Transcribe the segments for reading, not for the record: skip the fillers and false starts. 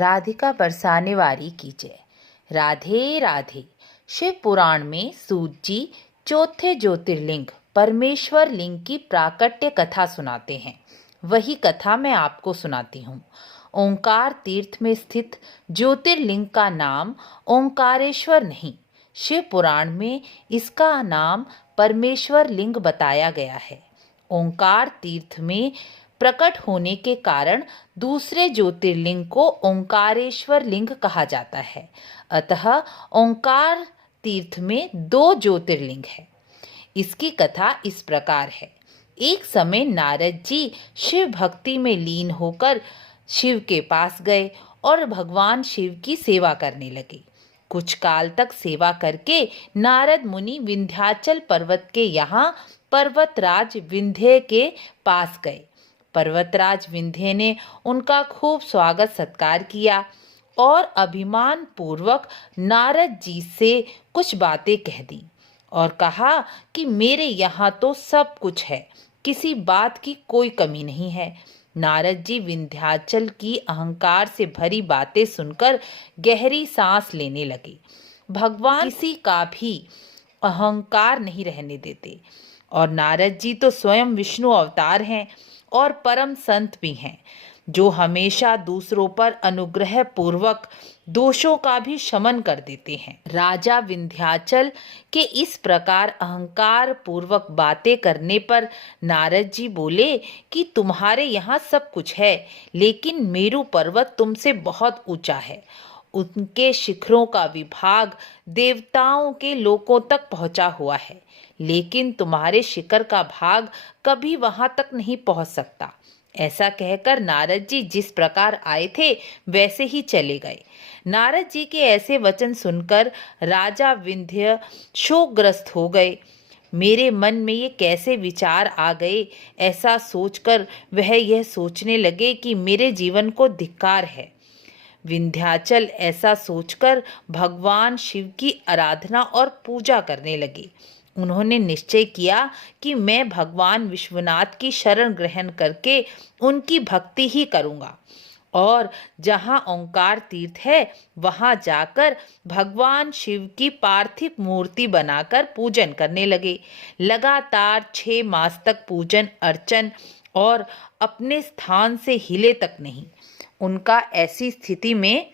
राधिका बरसाने वाली की जय। राधे राधे। शिव पुराण में सूत जी चौथे ज्योतिर्लिंग परमेश्वर लिंग की प्राकट्य कथा सुनाते हैं। वही कथा मैं आपको सुनाती हूँ। ओंकार तीर्थ में स्थित ज्योतिर्लिंग का नाम ओंकारेश्वर नहीं, शिव पुराण में इसका नाम परमेश्वर लिंग बताया गया है। ओंकार तीर्थ में प्रकट होने के कारण दूसरे ज्योतिर्लिंग को ओंकारेश्वर लिंग कहा जाता है। अतः ओंकार तीर्थ में 2 ज्योतिर्लिंग है। इसकी कथा इस प्रकार है। एक समय नारद जी शिव भक्ति में लीन होकर शिव के पास गए और भगवान शिव की सेवा करने लगे। कुछ काल तक सेवा करके नारद मुनि विंध्याचल पर्वत के यहाँ पर्वतराज विंध्य के पास गए। पर्वतराज विंध्य ने उनका खूब स्वागत सत्कार किया और अभिमान पूर्वक नारद जी से कुछ बातें कह दी और कहा कि मेरे यहाँ तो सब कुछ है, किसी बात की कोई कमी नहीं है। नारद जी विंध्याचल की अहंकार से भरी बातें सुनकर गहरी सांस लेने लगे। भगवान किसी का भी अहंकार नहीं रहने देते और नारद जी तो स्वयं विष्णु अवतार हैं और परम संत भी हैं, जो हमेशा दूसरों पर अनुग्रह पूर्वक दोषों का भी शमन कर देते हैं। राजा विंध्याचल के इस प्रकार अहंकार पूर्वक बातें करने पर नारद जी बोले कि तुम्हारे यहाँ सब कुछ है, लेकिन मेरु पर्वत तुमसे बहुत ऊंचा है। उनके शिखरों का विभाग देवताओं के लोकों तक पहुंचा हुआ है, लेकिन तुम्हारे शिखर का भाग कभी वहां तक नहीं पहुंच सकता। ऐसा कहकर नारद जी जिस प्रकार आए थे वैसे ही चले गए। नारद जी के ऐसे वचन सुनकर राजा विंध्य शोकग्रस्त हो गए। मेरे मन में ये कैसे विचार आ गए, ऐसा सोचकर वह यह सोचने लगे कि मेरे जीवन को धिक्कार है। विंध्याचल ऐसा सोचकर भगवान शिव की आराधना और पूजा करने लगे। उन्होंने निश्चय किया कि मैं भगवान विश्वनाथ की शरण ग्रहण करके उनकी भक्ति ही करूँगा और जहाँ ओंकार तीर्थ है वहाँ जाकर भगवान शिव की पार्थिव मूर्ति बनाकर पूजन करने लगे। लगातार 6 मास तक पूजन अर्चन और अपने स्थान से हिले तक नहीं। उनका ऐसी स्थिति में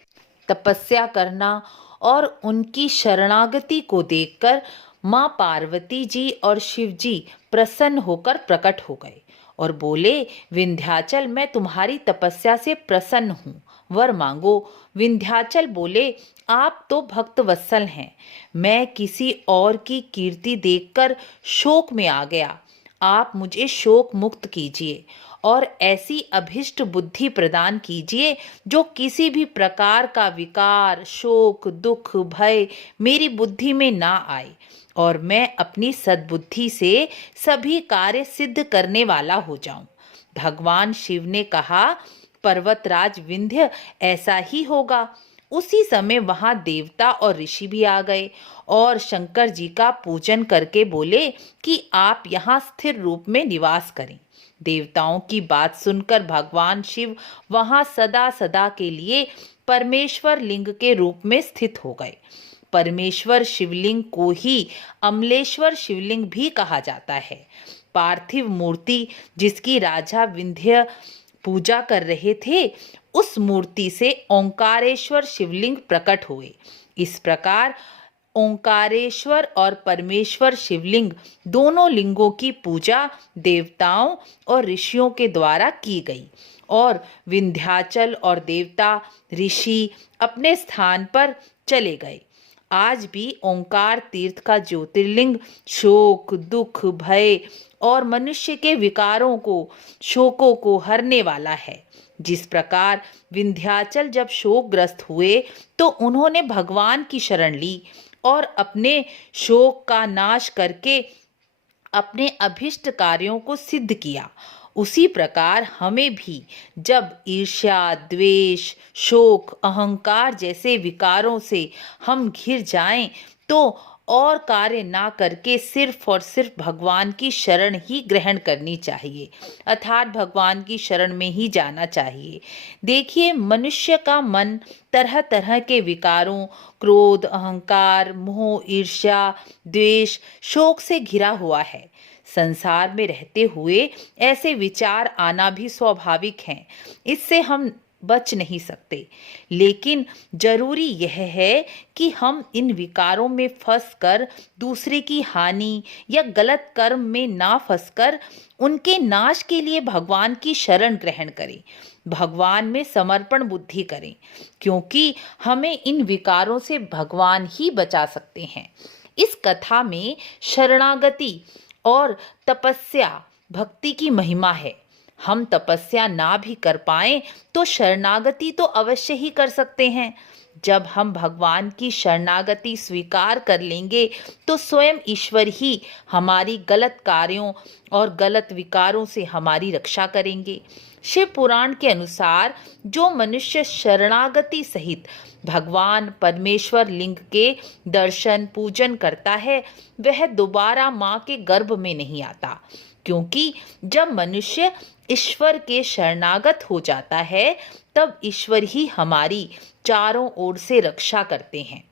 तपस्या करना और उनकी शरणागति को देखकर माँ पार्वती जी और शिव जी प्रसन्न होकर प्रकट हो गए और बोले, विंध्याचल मैं तुम्हारी तपस्या से प्रसन्न हूँ, वर मांगो। विंध्याचल बोले, आप तो भक्त वत्सल हैं, मैं किसी और की कीर्ति देखकर शोक में आ गया। आप मुझे शोक मुक्त कीजिए और ऐसी अभिष्ट बुद्धि प्रदान कीजिए जो किसी भी प्रकार का विकार, शोक, दुख, भय मेरी बुद्धि में ना आए और मैं अपनी सद्बुद्धि से सभी कार्य सिद्ध करने वाला हो जाऊं। भगवान शिव ने कहा, पर्वतराज विंध्य ऐसा ही होगा। उसी समय वहां देवता और ऋषि भी आ गए और शंकर जी का पूजन करके बोले कि आप यहाँ स्थिर रूप में निवास करें। देवताओं की बात सुनकर भगवान शिव वहां सदा सदा के लिए परमेश्वर लिंग के रूप में स्थित हो गए। परमेश्वर शिवलिंग को ही अमलेश्वर शिवलिंग भी कहा जाता है। पार्थिव मूर्ति जिसकी राजा विंध्य पूजा कर रहे थे, उस मूर्ति से ओंकारेश्वर शिवलिंग प्रकट हुए। इस प्रकार ओंकारेश्वर और परमेश्वर शिवलिंग दोनों लिंगों की पूजा देवताओं और ऋषियों के द्वारा की गई और विंध्याचल और देवता ऋषि अपने स्थान पर चले गए। आज भी ओंकार तीर्थ का ज्योतिर्लिंग शोक, दुख, भय और मनुष्य के विकारों को, शोकों को हरने वाला है। जिस प्रकार विंध्याचल जब शोकग्रस्त हुए तो उन्होंने भगवान की शरण ली और अपने शोक का नाश करके अपने अभिष्ट कार्यों को सिद्ध किया। उसी प्रकार हमें भी जब ईर्ष्या, द्वेष, शोक, अहंकार जैसे विकारों से हम घिर जाएं तो और कार्य ना करके सिर्फ और सिर्फ भगवान की शरण ही ग्रहण करनी चाहिए, अर्थात भगवान की शरण में ही जाना चाहिए। देखिए, मनुष्य का मन तरह तरह के विकारों, क्रोध, अहंकार, मोह, ईर्ष्या, द्वेष, शोक से घिरा हुआ है। संसार में रहते हुए ऐसे विचार आना भी स्वाभाविक है, इससे हम बच नहीं सकते। लेकिन जरूरी यह है कि हम इन विकारों में फंसकर दूसरे की हानि या गलत कर्म में ना फंसकर उनके नाश के लिए भगवान की शरण ग्रहण करें, भगवान में समर्पण बुद्धि करें, क्योंकि हमें इन विकारों से भगवान ही बचा सकते हैं। इस कथा में शरणागति और तपस्या भक्ति की महिमा है। हम तपस्या ना भी कर पाएं तो शरणागति तो अवश्य ही कर सकते हैं। जब हम भगवान की शरणागति स्वीकार कर लेंगे तो स्वयं ईश्वर ही हमारी गलत कार्यों और गलत विकारों से हमारी रक्षा करेंगे। शिव पुराण के अनुसार जो मनुष्य शरणागति सहित भगवान परमेश्वर लिंग के दर्शन पूजन करता है, वह दोबारा माँ के गर्भ में नहीं आता, क्योंकि जब मनुष्य ईश्वर के शरणागत हो जाता है तब ईश्वर ही हमारी चारों ओर से रक्षा करते हैं,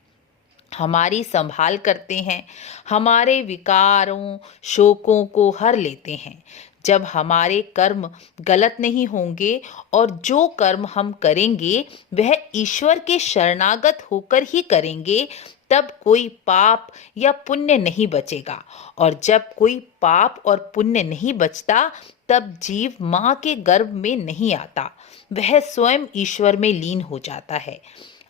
हमारी संभाल करते हैं, हमारे विकारों शोकों को हर लेते हैं। जब हमारे कर्म गलत नहीं होंगे और जो कर्म हम करेंगे वह ईश्वर के शरणागत होकर ही करेंगे, तब कोई पाप या पुण्य नहीं बचेगा। और जब कोई पाप और पुण्य नहीं बचता तब जीव माँ के गर्भ में नहीं आता, वह स्वयं ईश्वर में लीन हो जाता है।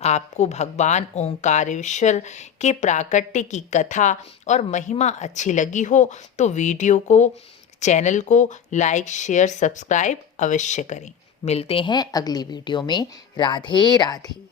आपको भगवान ओंकारेश्वर के प्राकट्य की कथा और महिमा अच्छी लगी हो तो वीडियो को, चैनल को लाइक, शेयर, सब्सक्राइब अवश्य करें। मिलते हैं अगली वीडियो में। राधे राधे।